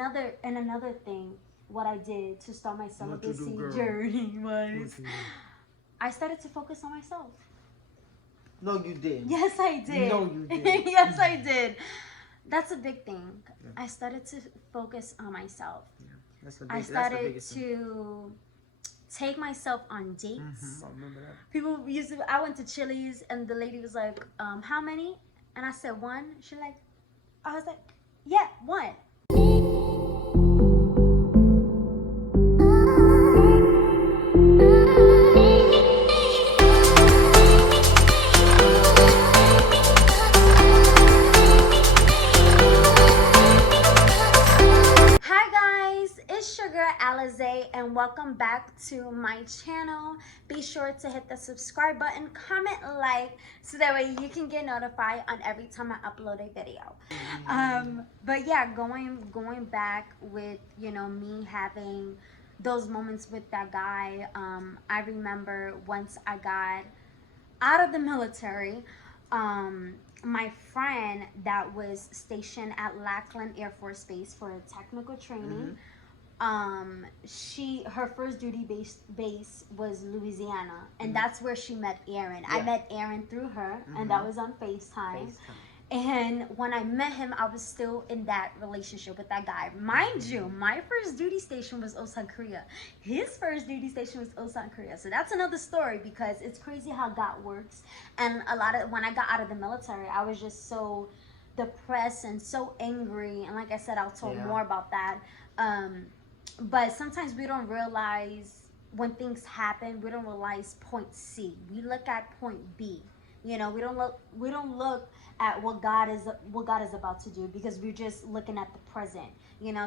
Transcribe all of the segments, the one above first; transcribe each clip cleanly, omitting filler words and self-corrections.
Another thing, what I did to start my What you do, celibacy girl? journey What was you do? I started to focus on myself. No, you did. Yes, I No, did. you did. Yes, I did. That's a big thing. Yeah. I started to focus on myself. Yeah. That's the I big. That's the started biggest thing. to take myself on dates. I remember that. People used to, I went to Chili's and the lady was like, how many? And I said one. She like, I was like, yeah, one. Hi guys, it's your girl Alize and welcome back to my channel. Be sure to hit the subscribe button, comment, like, so that way you can get notified on every time I upload a video. But yeah, going back with me having those moments with that guy. I remember once I got out of the military, my friend that was stationed at Lackland Air Force Base for technical training, she her first duty base was Louisiana, and that's where she met Aaron. I met Aaron through her, and that was on FaceTime. And when I met him, I was still in that relationship with that guy. Mind you, my first duty station was Osan, Korea. His first duty station was Osan, Korea. So that's another story because it's crazy how God works. And a lot of when I got out of the military, I was just so depressed and so angry. And like I said, I'll talk more about that. But sometimes we don't realize when things happen, we don't realize point C. We look at point B. We don't look at what God is about to do because we're just looking at the present.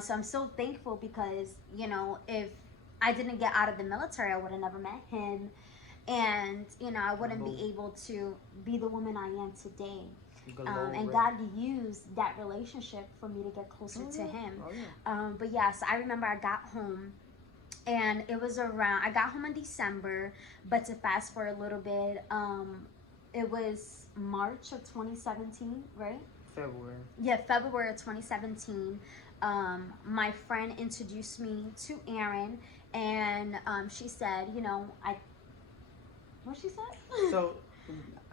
So I'm so thankful because if I didn't get out of the military, I would have never met him, and I wouldn't be able to be the woman I am today. And God used that relationship for me to get closer to Him. But yes, I remember I got home and it was around, I got home in December, but to fast forward a little bit, it was March of 2017, right? February. Yeah, February of 2017. My friend introduced me to Aaron, and she said, what she said? So,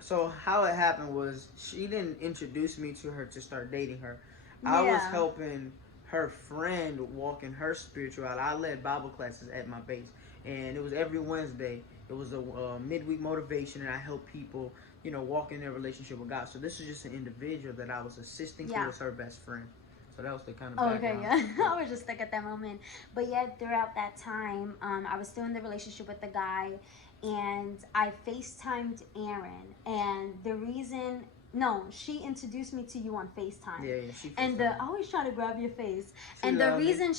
so how it happened was she didn't introduce me to her to start dating her. I was Yeah. helping her friend walk in her spirituality. I led Bible classes at my base, and it was every Wednesday. It was a midweek motivation, and I helped people, walk in their relationship with God. So this is just an individual that I was assisting who Yeah. was her best friend. So that was the kind of Oh, okay, background. yeah. I was just stuck at that moment. But yeah, throughout that time, I was still in the relationship with the guy, and I FaceTimed Aaron. And the reason, no, she introduced me to you on FaceTime. Yeah, she And FaceTimed. I always try to grab your face. She And the loved me. reason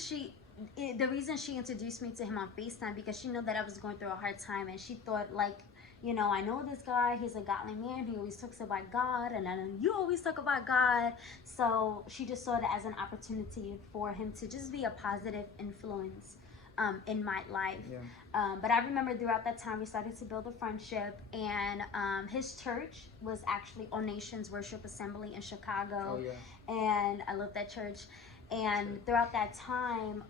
she introduced me to him on FaceTime because she knew that I was going through a hard time, and she thought like, I know this guy, he's a godly man, he always talks about God, and I know you always talk about God. So she just saw it as an opportunity for him to just be a positive influence in my life. Yeah. But I remember throughout that time we started to build a friendship, and his church was actually All Nations Worship Assembly in Chicago. Oh yeah. And I love that church. And throughout that time,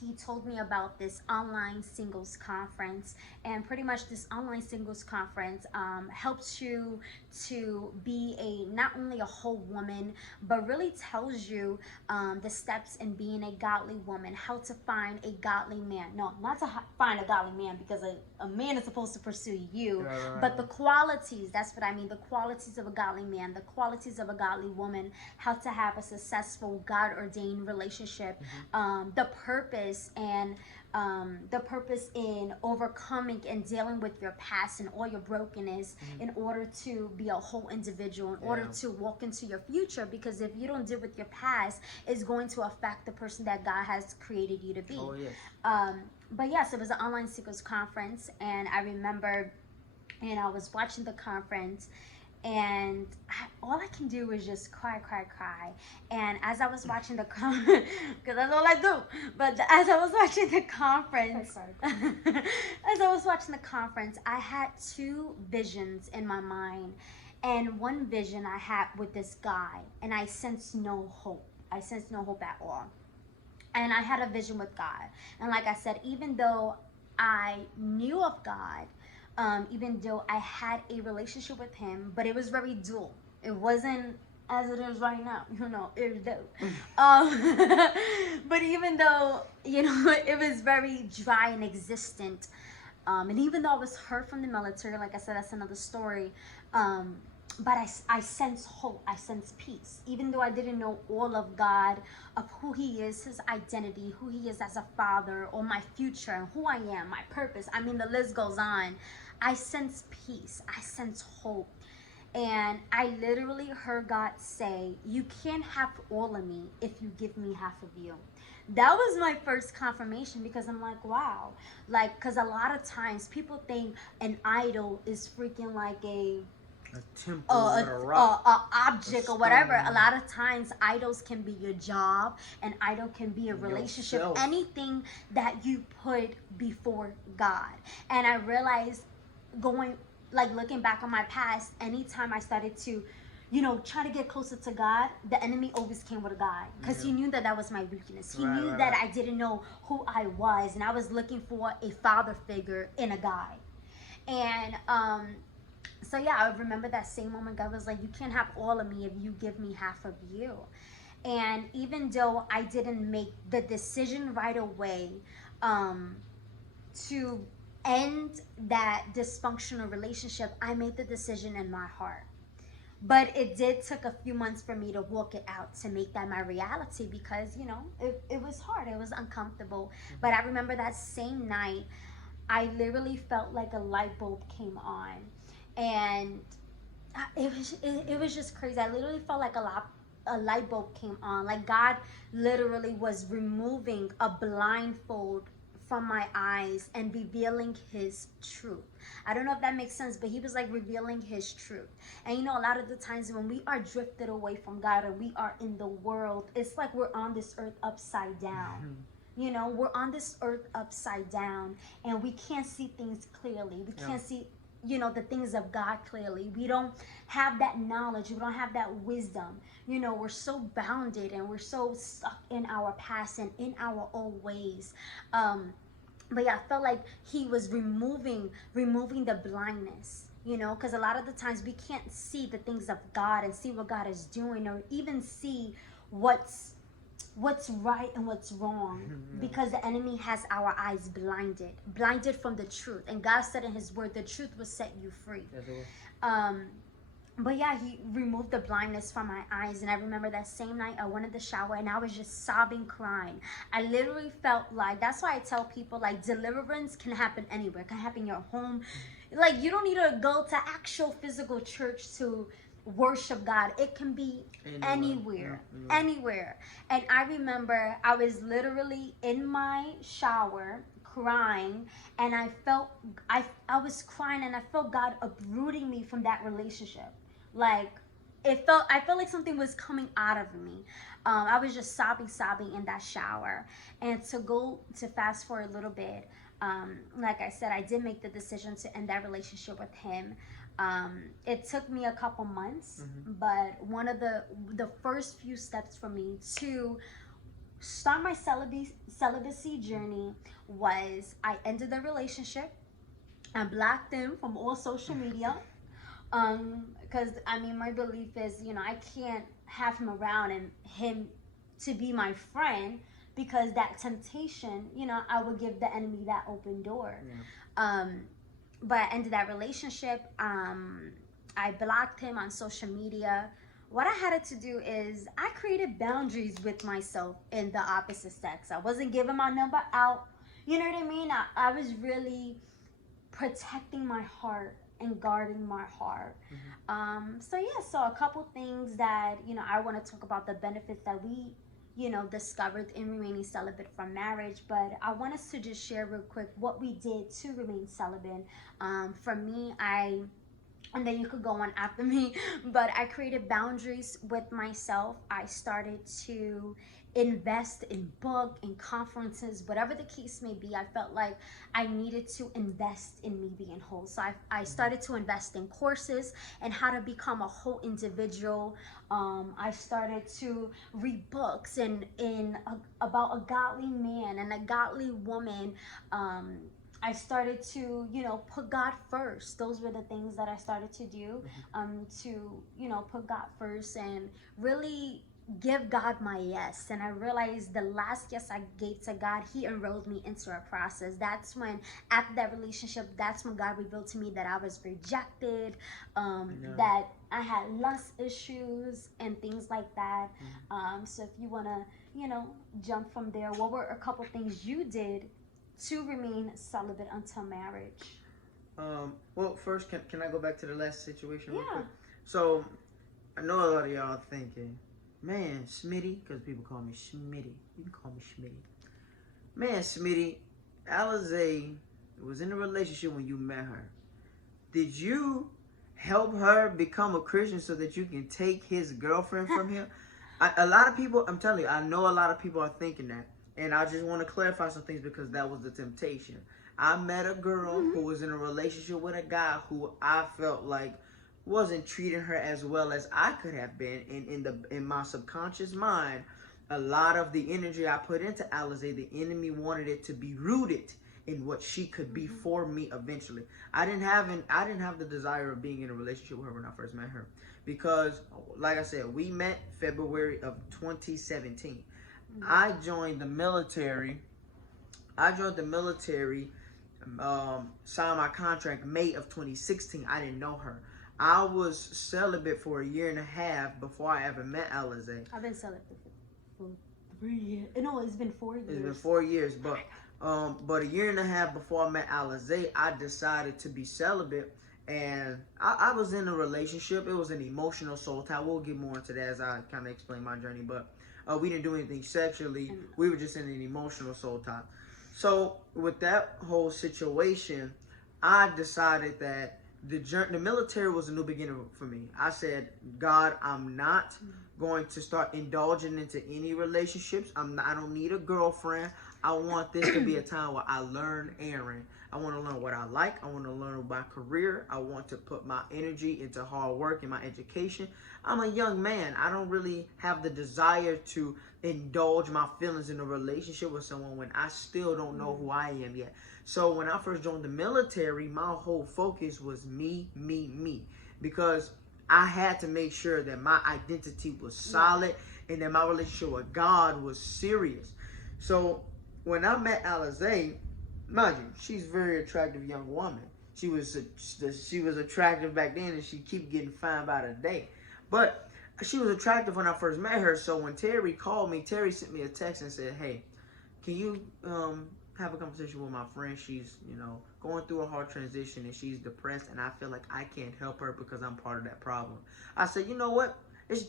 he told me about this online singles conference, and pretty much this online singles conference helps you to be not only a whole woman, but really tells you the steps in being a godly woman, how to find a godly man. No, not to find a godly man, because a man is supposed to pursue you, but the qualities, that's what I mean, the qualities of a godly man, the qualities of a godly woman, how to have a successful God ordained relationship, the purpose and the purpose in overcoming and dealing with your past and all your brokenness in order to be a whole individual, in order to walk into your future. Because if you don't deal with your past, it's going to affect the person that God has created you to be. Oh yes. But yes, it was an online singles conference, and I remember, and I was watching the conference, and all I can do is just cry, cry, cry. And as I was watching the conference, because that's all I do, but as I was watching the conference, as I was watching the conference, I had two visions in my mind. And one vision I had with this guy, and I sensed no hope. I sensed no hope at all. and I had a vision with God. And like I said, even though I knew of God, even though I had a relationship with Him, but it was very dual. It wasn't as it is right now, it was dope. But even though, it was very dry and existent, and even though I was hurt from the military, like I said, that's another story. But I sense hope. I sense peace. Even though I didn't know all of God, of who He is, His identity, who He is as a father, or my future, and who I am, my purpose. I mean, the list goes on. I sense peace. I sense hope. And I literally heard God say, "You can't have all of me if you give me half of you." That was my first confirmation, because I'm like, wow. Like, because a lot of times people think an idol is freaking like A temple with a rock, object or whatever. A lot of times idols can be your job, an idol can be a relationship, yourself. anything that you put before God. And I realized, going, like, looking back on my past, anytime I started to try to get closer to God, the enemy always came with a guy, because he knew that that was my weakness. He knew that I didn't know who I was, and I was looking for a father figure in a guy. And so yeah, I remember that same moment. God was like, "You can't have all of me if you give me half of you." And even though I didn't make the decision right away, um, to end that dysfunctional relationship, I made the decision in my heart. But it did took a few months for me to walk it out, to make that my reality, because it was hard, it was uncomfortable. But I remember that same night, I literally felt like a light bulb came on, and it was just crazy. I literally felt like a light bulb came on. Like God literally was removing a blindfold from my eyes and revealing His truth. I don't know if that makes sense, but He was like revealing His truth. And a lot of the times when we are drifted away from God, or we are in the world, it's like we're on this earth upside down. We're on this earth upside down, and we can't see things clearly. We can't see the things of God clearly. We don't have that knowledge. We don't have that wisdom. We're so bounded, and we're so stuck in our past and in our old ways. But yeah, I felt like He was removing the blindness. Because a lot of the times we can't see the things of God and see what God is doing, or even see what's right and what's wrong, because the enemy has our eyes blinded from the truth. And God said in His word, the truth will set you free. But yeah, He removed the blindness from my eyes. And I remember that same night, I went in the shower and I was just sobbing, crying. I literally felt like, that's why I tell people, like, deliverance can happen anywhere. It can happen in your home. Like, you don't need to go to actual physical church to worship God. It can be anywhere. And I remember I was literally in my shower crying, and I was crying, and I felt God uprooting me from that relationship. Like, I felt like something was coming out of me. I was just sobbing in that shower. And to fast forward a little bit, like I said, I did make the decision to end that relationship with Him. It took me a couple months, but one of the first few steps for me to start my celibacy journey was, I ended the relationship. I blocked him from all social media. Because my belief is, I can't have him around and him to be my friend, because that temptation, I would give the enemy that open door. But I ended that relationship. I blocked him on social media. What I had to do is, I created boundaries with myself in the opposite sex. I wasn't giving my number out. You know what I mean? I was really protecting my heart and guarding my heart. So a couple things that I want to talk about, the benefits that we discovered in remaining celibate from marriage. But I want us to just share real quick what we did to remain celibate. For me, I and then you could go on after me. But I created boundaries with myself. I started to invest in book, in conferences, whatever the case may be. I felt like I needed to invest in me being whole. So I started to invest in courses and how to become a whole individual. I started to read books about a godly man and a godly woman. I started to, put God first. Those were the things that I started to do, to, put God first and really give God my yes. And I realized the last yes I gave to God, He enrolled me into a process. That's when, after that relationship, that's when God revealed to me that I was rejected, No. that I had lust issues and things like that. So if you want to, jump from there, what were a couple things you did to remain celibate until marriage? Well, first, can I go back to the last situation real Yeah. quick? So, I know a lot of y'all thinking, man, Smitty, because people call me Schmitty. You can call me Schmitty. Man, Smitty, Alizé was in a relationship when you met her. Did you help her become a Christian so that you can take his girlfriend from him? A lot of people, I'm telling you, I know a lot of people are thinking that. And I just want to clarify some things because that was the temptation. I met a girl who was in a relationship with a guy who I felt like wasn't treating her as well as I could have been. And in my subconscious mind, a lot of the energy I put into Alizé, the enemy wanted it to be rooted in what she could be for me eventually. I didn't have the desire of being in a relationship with her when I first met her because, like I said, we met February of 2017. I joined the military. I joined the military. Signed my contract May of 2016. I didn't know her. I was celibate for a year and a half before I ever met Alizé. I've been celibate for 3 years. No, it's been 4 years. It's been 4 years, but a year and a half before I met Alizé, I decided to be celibate, and I was in a relationship. It was an emotional soul tie. We'll get more into that as I kind of explain my journey, but we didn't do anything sexually. We were just in an emotional soul tie. So with that whole situation, I decided that the military was a new beginning for me. I said, God, I'm not going to start indulging into any relationships. I don't need a girlfriend. I want this to be a time where I learn Aaron. I want to learn what I like. I want to learn my career. I want to put my energy into hard work and my education. I'm a young man. I don't really have the desire to indulge my feelings in a relationship with someone when I still don't know who I am yet. So when I first joined the military, my whole focus was me, me, me. Because I had to make sure that my identity was solid and that my relationship with God was serious. So when I met Alizé, mind you, she's a very attractive young woman. She was attractive back then, and she keep getting fine by the day. But she was attractive when I first met her. So when Terry called me, Terry sent me a text and said, "Hey, can you have a conversation with my friend? She's going through a hard transition and she's depressed, and I feel like I can't help her because I'm part of that problem." I said, "You know what?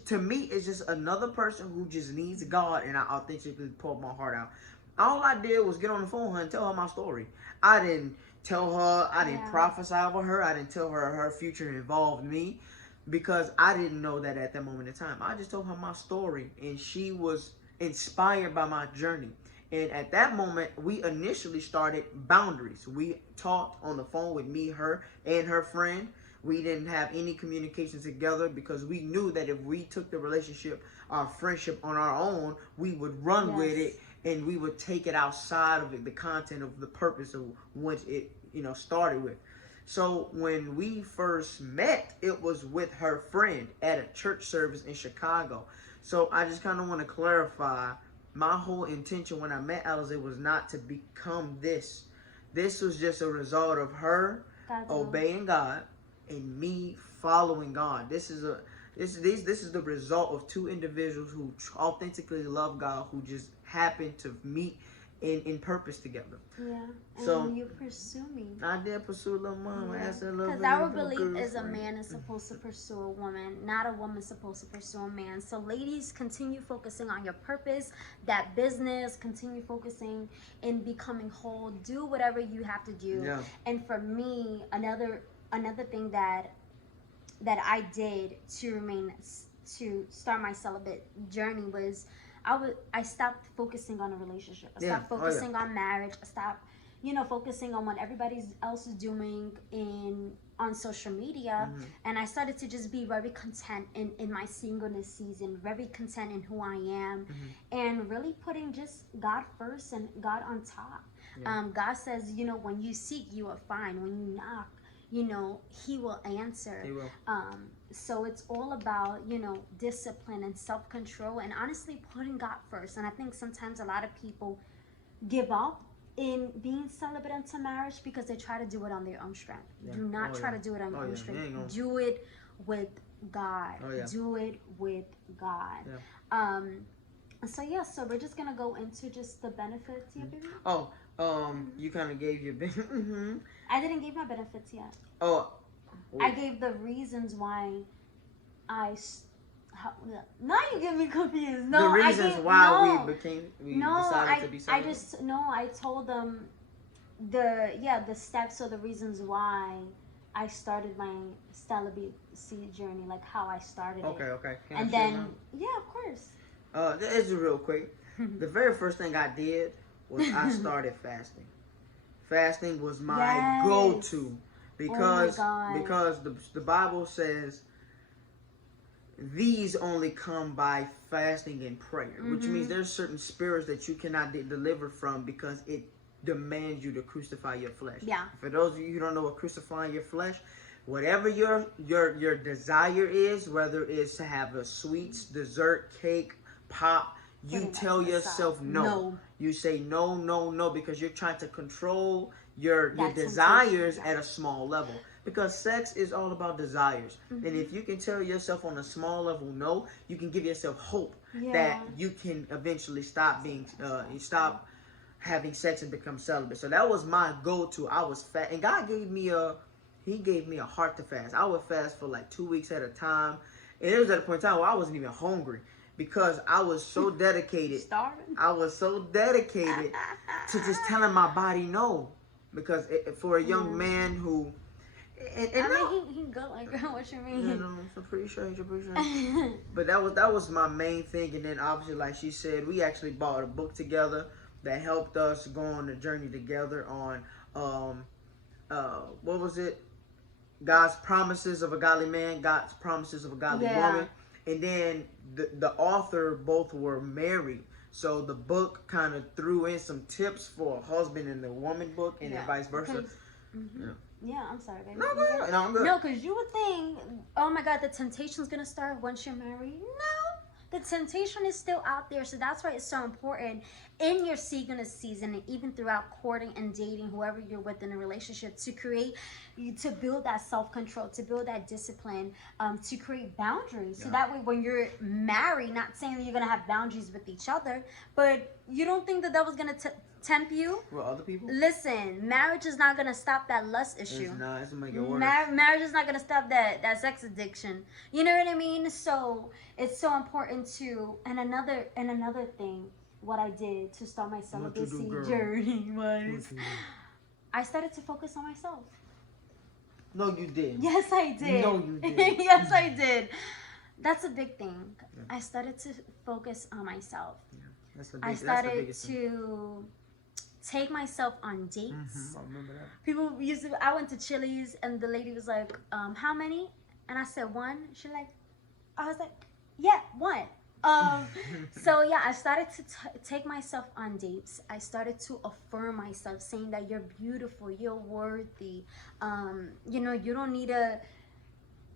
To me, it's just another person who just needs God, and I authentically poured my heart out." All I did was get on the phone with her and tell her my story. I didn't tell her, I didn't prophesy over her, I didn't tell her her future involved me because I didn't know that at that moment in time. I just told her my story, and she was inspired by my journey. And at that moment, we initially started boundaries. We talked on the phone with me, her, and her friend. We didn't have any communication together because we knew that if we took the relationship, our friendship on our own, we would run with it and we would take it outside of it, the content of the purpose of which it, started with. So when we first met, it was with her friend at a church service in Chicago. So I just kind of want to clarify, my whole intention when I met Alizé was not to become this. This was just a result of her obeying God and me following God. This is the result of two individuals who authentically love God, who just happen to meet in purpose together. Yeah, and so you pursue me. I did pursue little mom. I asked her little Because our belief is a man is supposed to pursue a woman, not a woman supposed to pursue a man. So ladies, continue focusing on your purpose, that business, continue focusing in becoming whole. Do whatever you have to do. Yeah. And for me, another thing that that I did to start my celibate journey was I stopped focusing on a relationship. I Yeah. stopped Oh yeah. focusing on marriage. I stopped, focusing on what everybody else is doing on social media. Mm-hmm. And I started to just be very content in my singleness season, very content in who I am, Mm-hmm. and really putting just God first and God on top. Yeah. God says, when you seek, you will find. When you knock, He will answer. He will. So it's all about, discipline and self control, and honestly putting God first. And I think sometimes a lot of people give up in being celibate into marriage because they try to do it on their own strength. Yeah. Do not Oh try yeah. to do it on your Oh own yeah. strength. You ain't gonna. Do it with God. Oh yeah. Do it with God. Yeah. So yeah, so we're just gonna go into just the benefits. Yeah, baby. Oh, you kind of gave your mm-hmm. I didn't give my benefits yet. Oh, I gave the reasons why I. Now you get me confused. No, the reasons I gave, why no, we no. decided to be celibate. I told them the steps or the reasons why I started my celibacy journey, like how I started Okay, it. okay. Can And I share then mine? yeah, of course. This is real quick. The very first thing I did was I started fasting. Fasting was my Yes. go-to because Oh my God. the Bible says these only come by fasting and prayer, which means there's certain spirits that you cannot deliver from because it demands you to crucify your flesh. Yeah. For those of you who don't know what crucifying your flesh, whatever your desire is, whether it's to have a sweets, dessert, cake, pop, you Putting that tell to the yourself side. no. No. You say no, no, no, because you're trying to control your That desires temptation, yeah. at a small level. Because sex is all about desires. And if you can tell yourself on a small level no, you can give yourself hope that you can eventually stop having sex and become celibate. So that was my go-to. I was fat, and God gave me a heart to fast. I would fast for like 2 weeks at a time, and it was at a point in time where I wasn't even hungry because I was so dedicated. Starving. I was so dedicated to just telling my body no, because for a young man who, I mean, he good like what you mean? you know, I'm pretty sure. But that was my main thing, and then obviously, like she said, we actually bought a book together that helped us go on the journey together on what was it? God's promises of a godly man, God's promises of a godly woman, and then the author both were married. So the book kind of threw in some tips for a husband and the woman book, and then vice versa. Yeah, I'm sorry, baby. No, I'm good. No, because you would think, oh my God, the temptation's gonna start once you're married. No, the temptation is still out there. So that's why it's so important in your singleness season and even throughout courting and dating whoever you're with in a relationship to build that self-control, to build that discipline, to create boundaries. So that way when you're married, not saying that you're gonna have boundaries with each other, but you don't think that was gonna tempt you? For other people? Listen, marriage is not gonna stop that lust issue. It's not. It's gonna make it worse. Marriage is not gonna stop that sex addiction. You know what I mean? So it's so important to. And another thing, what I did to start my celibacy journey was I started to focus on myself. No, you did. Yes, I did. No, you did. Yes, I did. That's a big thing. Yeah. I started to focus on myself. Yeah. I started to take myself on dates. I remember that. I went to Chili's and the lady was like, how many? And I said 1. I was like, yeah, 1. So yeah, I started to take myself on dates. I started to affirm myself, saying that you're beautiful, you're worthy. You don't need to.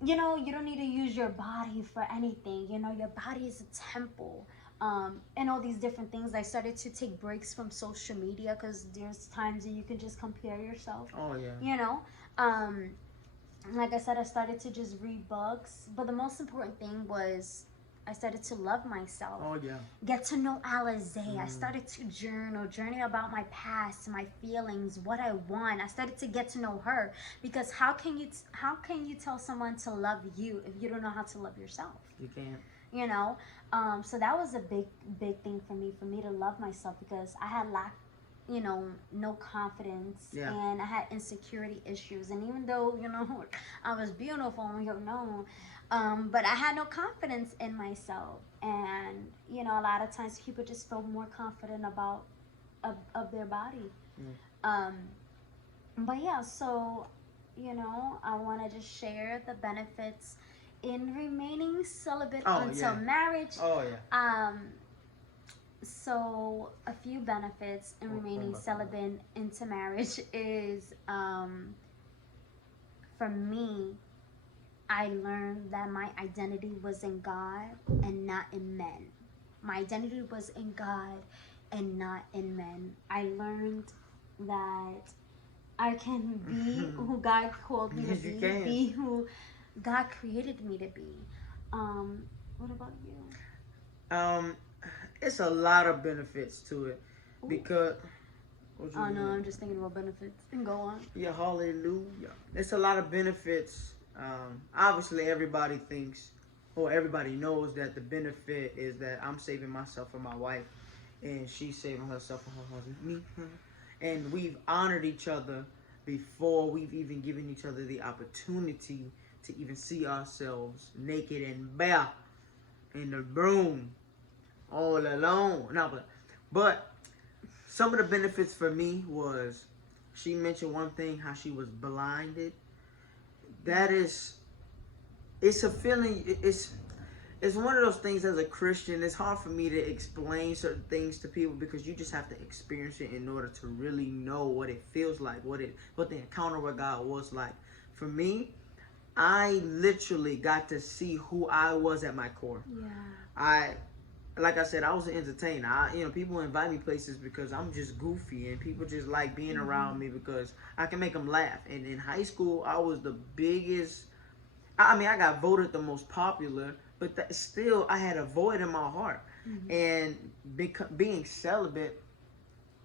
You don't need to use your body for anything. Your body is a temple. And all these different things. I started to take breaks from social media because there's times that you can just compare yourself. Oh yeah. Like I said, I started to just read books. But the most important thing was I started to love myself. Oh yeah. Get to know Alizé. I started to journey about my past, my feelings, what I want. I started to get to know her because how can you tell someone to love you if you don't know how to love yourself? You can't. So that was a big thing for me to love myself because I had lacked you know, no confidence, Yeah. and I had insecurity issues. And even though, you know, I was beautiful, you know, but I had no confidence in myself. And, you know, a lot of times people just feel more confident about of their body. Mm. Um, but yeah, so, you know, I want to just share the benefits in remaining celibate Oh until yeah. marriage. Oh yeah. So a few benefits in remaining celibate into marriage is, for me, I learned that my identity was in God and not in men. My identity was in God and not in men. I learned that I can be who God called me to Yes, you can. be who God created me to be. What about you? Um, it's a lot of benefits to it Ooh. because. What you Oh no, mean? I'm just thinking about benefits. And go on. Yeah, hallelujah. It's a lot of benefits. Obviously, everybody thinks, or everybody knows that the benefit is that I'm saving myself for my wife, and she's saving herself for her husband. Me, her. And we've honored each other before we've even given each other the opportunity to even see ourselves naked and bare in the room, all alone. No, but some of the benefits for me was she mentioned one thing, how she was blinded. That is, it's a feeling. It's one of those things as a Christian. It's hard for me to explain certain things to people because you just have to experience it in order to really know what it feels like, what the encounter with God was like. For me, I literally got to see who I was at my core. Yeah. I like I said, I was an entertainer. People invite me places because I'm just goofy, and people just like being around me because I can make them laugh. And in high school, I was the biggest. I mean, I got voted the most popular, but still, I had a void in my heart. Mm-hmm. And being celibate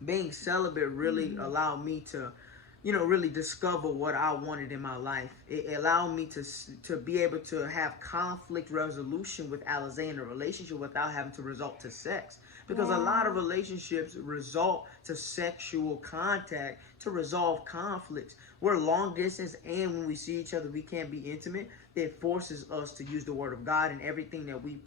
really allowed me to, really discover what I wanted in my life. It allowed me to be able to have conflict resolution with Alizé in a relationship without having to resort to sex. Because a lot of relationships result to sexual contact to resolve conflicts. We're long distance, and when we see each other, we can't be intimate. It forces us to use the word of God, and everything that we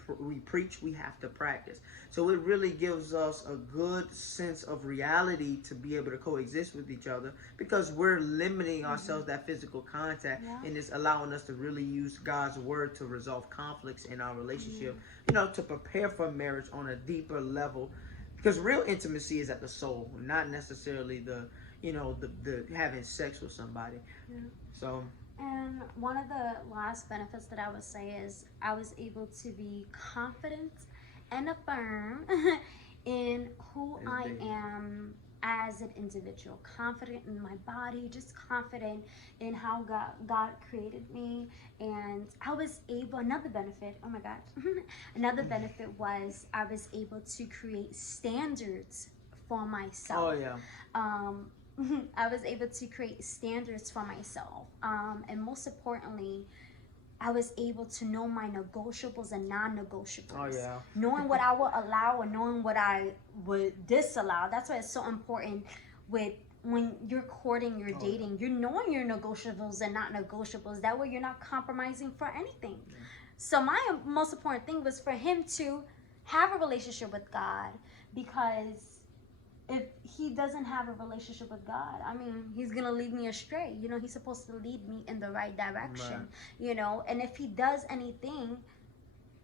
preach, we have to practice. So it really gives us a good sense of reality to be able to coexist with each other because we're limiting ourselves that physical contact, and it's allowing us to really use God's word to resolve conflicts in our relationship, to prepare for marriage on a deeper level, because real intimacy is at the soul, not necessarily the having sex with somebody. Yeah. So And one of the last benefits that I would say is I was able to be confident and affirm in who it's I big. am as an individual. Confident in my body, just confident in how God created me. And I was able, another benefit, oh my God, another benefit was I was able to create standards for myself. Oh yeah. Um, I was able to create standards for myself. And most importantly, I was able to know my negotiables and non-negotiables. Oh yeah. Knowing what I will allow and knowing what I would disallow. That's why it's so important with when you're courting, you're dating, you're knowing your negotiables and not negotiables. That way you're not compromising for anything. Yeah. So my most important thing was for him to have a relationship with God, because if he doesn't have a relationship with God, I mean, he's gonna lead me astray. You know, he's supposed to lead me in the right direction. Right. You know, and if he does anything,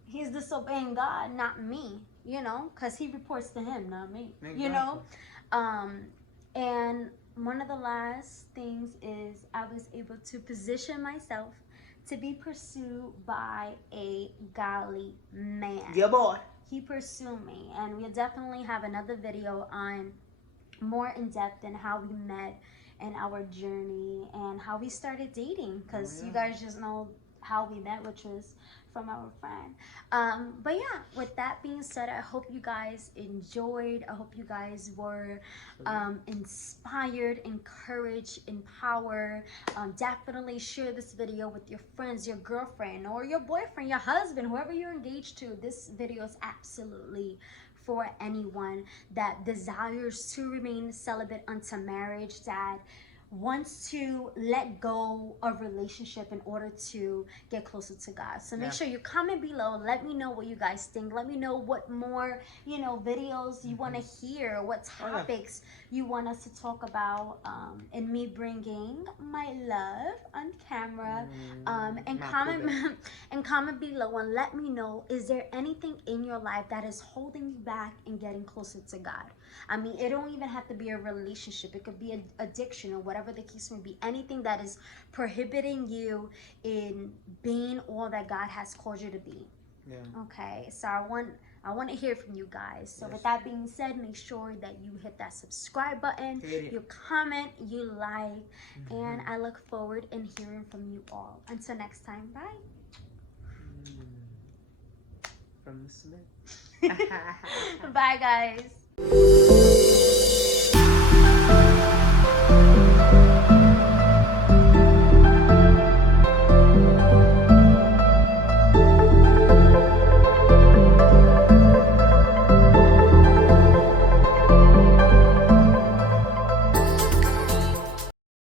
he's disobeying God, not me. You know, because he reports to him, not me. Exactly. You know, and one of the last things is I was able to position myself to be pursued by a godly man. Yeah, boy. He pursued me, and we'll definitely have another video on more in depth in how we met and our journey and how we started dating, because you guys just know how we met, which was from our friend. But yeah, with that being said, I hope you guys enjoyed. I hope you guys were inspired, encouraged, empowered. Definitely share this video with your friends, your girlfriend, or your boyfriend, your husband, whoever you're engaged to. This video is absolutely for anyone that desires to remain celibate unto marriage, that wants to let go of relationship in order to get closer to God. So make Yeah. sure you comment below. Let me know what you guys think. Let me know what more, videos you want to hear, what Oh, yeah. topics you want us to talk about, and me bringing my love on camera. And Not too comment bad. and comment below and let me know, is there anything in your life that is holding you back and getting closer to God? I mean, it don't even have to be a relationship. It could be an addiction or whatever the case may be. Anything that is prohibiting you in being all that God has called you to be. Yeah. Okay, so I want to hear from you guys. So Yes. with that being said, make sure that you hit that subscribe button, Hit it. you comment, you like, and I look forward in hearing from you all. Until next time, bye. From the Smith. Bye, guys.